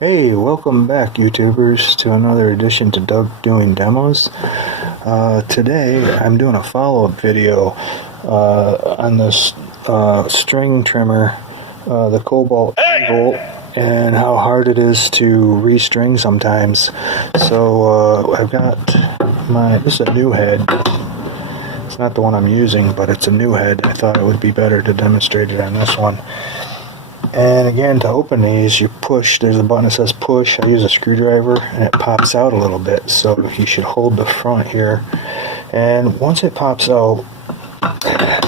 Hey, welcome back YouTubers to another edition to Doug Doing Demos. Today I'm doing a follow-up video on this string trimmer, the Kobalt and how hard it is to restring sometimes. So I've got this is a new head. It's not the one I'm using, but it's a new head. I thought it would be better to demonstrate it on this one. And again, to open these, you push. There's a button that says push. I use a screwdriver and it pops out a little bit, so you should hold the front here, and once it pops out,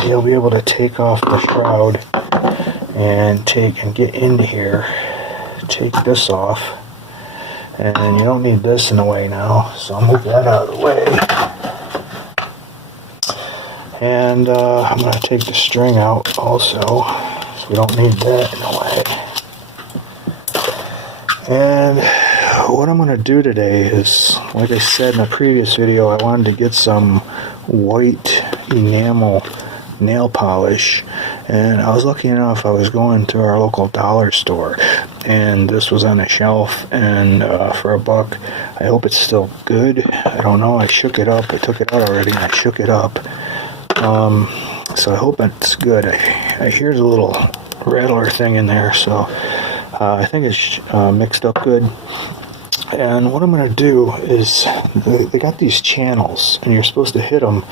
you'll be able to take off the shroud and get into here. Take this off, and you don't need this in the way now, so I'll move that out of the way. And I'm going to take the string out also, so we don't need that in the way. And what I'm going to do today is, like I said in a previous video, I wanted to get some white enamel nail polish, and I was lucky enough, I was going to our local dollar store and this was on a shelf, and for $1. I hope it's still good. I don't know. I shook it up. I took it out already and I shook it up. So I hope it's good. I hear a little rattler thing in there, so I think it's mixed up good. And what I'm going to do is, they got these channels and you're supposed to hit them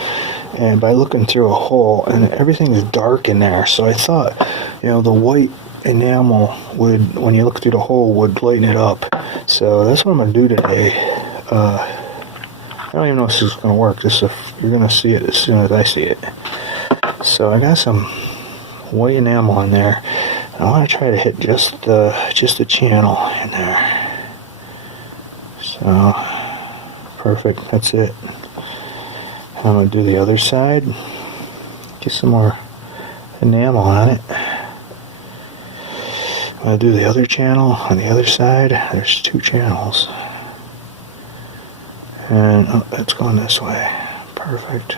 and by looking through a hole, and everything is dark in there, so I thought, the white enamel would, when you look through the hole, would lighten it up. So that's what I'm going to do today. I don't even know if this is going to work. You're going to see it as soon as I see it. So I got some white enamel in there. I want to try to hit just the channel in there. So perfect. That's it. I'm going to do the other side. Get some more enamel on it. I'm going to do the other channel on the other side. There's 2 channels. And that's going this way. Perfect.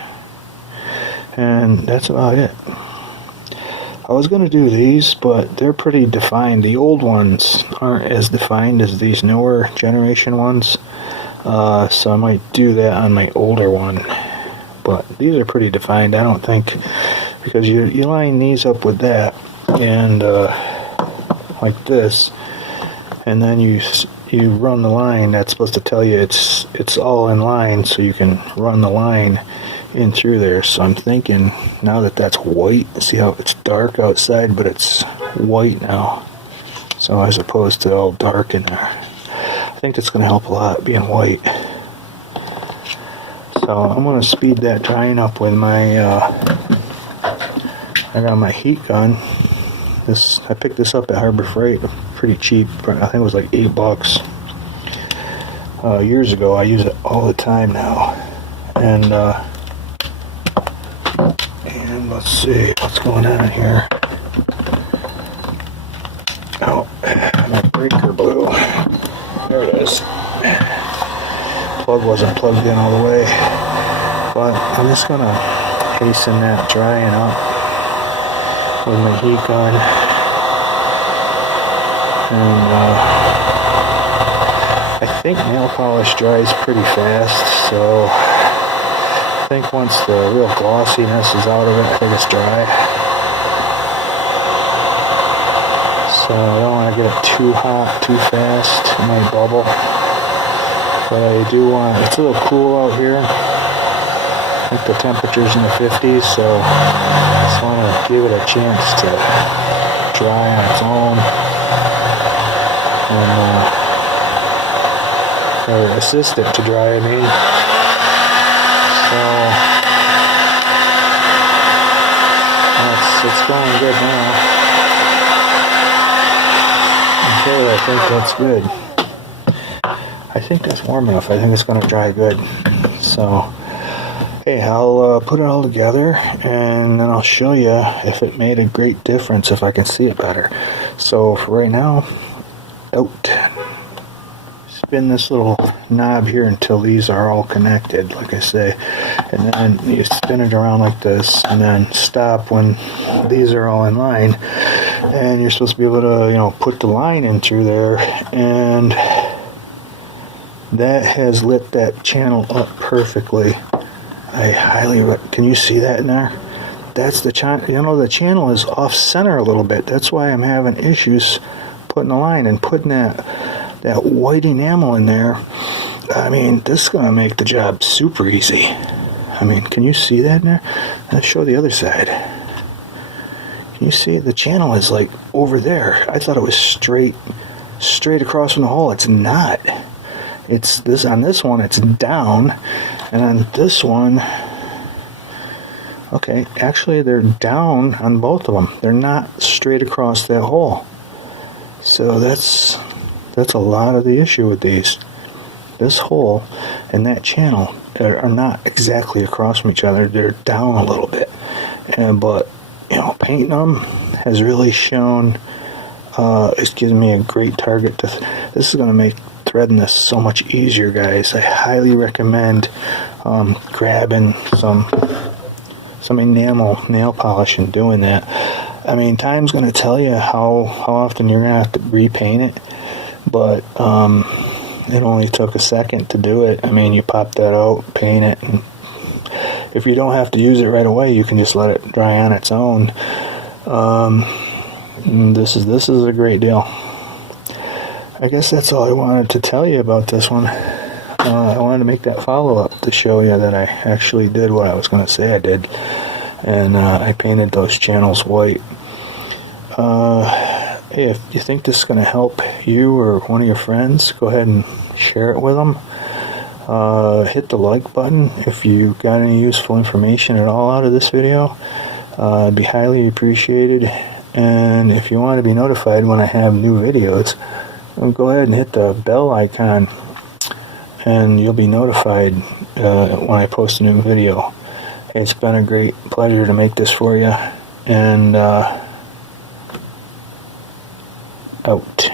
And that's about it. I was going to do these, but they're pretty defined. The old ones aren't as defined as these newer generation ones. So I might do that on my older one. But these are pretty defined, I don't think. Because you line these up with that, and like this. And then you run the line. That's supposed to tell you it's all in line, so you can run the line in through there. So I'm thinking, now that that's white, see how it's dark outside, but it's white now, so as opposed to all dark in there. I think that's going to help a lot, being white. So I'm going to speed that drying up with my I got my heat gun. I picked this up at Harbor Freight, pretty cheap. I think it was like $8 years ago. I use it all the time now. And let's see what's going on here. Oh, my breaker blew. There it is. Plug wasn't plugged in all the way. But I'm just gonna hasten that drying up with my heat gun. And I think nail polish dries pretty fast, so I think once the real glossiness is out of it, I think it's dry. So I don't want to get it too hot too fast, it might bubble. But I do want, it's a little cool out here. I think the temperature's in the 50s, so I just want to give it a chance to dry on its own. Or assist it to dry, I mean. So it's going good now. Okay, I think that's good. I think that's warm enough. I think it's going to dry good. So, hey, I'll put it all together and then I'll show you if it made a great difference, if I can see it better. So for right now, spin this little knob here until these are all connected, like I say, and then you spin it around like this, and then stop when these are all in line, and you're supposed to be able to, you know, put the line in through there, and that has lit that channel up perfectly. I highly can you see that in there? That's the channel. You know, the channel is off center a little bit. That's why I'm having issues putting the line and putting that white enamel in there. I mean, this is gonna make the job super easy. I mean, can you see that in there? Let's show the other side. Can you see the channel is like over there? I thought it was straight across from the hole. It's not. It's this on this one. It's down, and on this one, okay, actually they're down on both of them. They're not straight across that hole. So that's a lot of the issue with these. This hole and that channel are not exactly across from each other. They're down a little bit, but you know, painting them has really shown. It's given me a great target to. This is going to make threading this so much easier, guys. I highly recommend grabbing some enamel nail polish and doing that. I mean, time's going to tell you how often you're going to have to repaint it, but it only took a second to do it. I mean, you pop that out, paint it, and if you don't have to use it right away, you can just let it dry on its own. This is a great deal. I guess that's all I wanted to tell you about this one. I wanted to make that follow-up to show you that I actually did what I was going to say I did, and I painted those channels white. Hey, if you think this is going to help you or one of your friends, go ahead and share it with them. Hit the like button if you got any useful information at all out of this video. It'd be highly appreciated. And if you want to be notified when I have new videos, go ahead and hit the bell icon, and you'll be notified when I post a new video. It's been a great pleasure to make this for you, and out.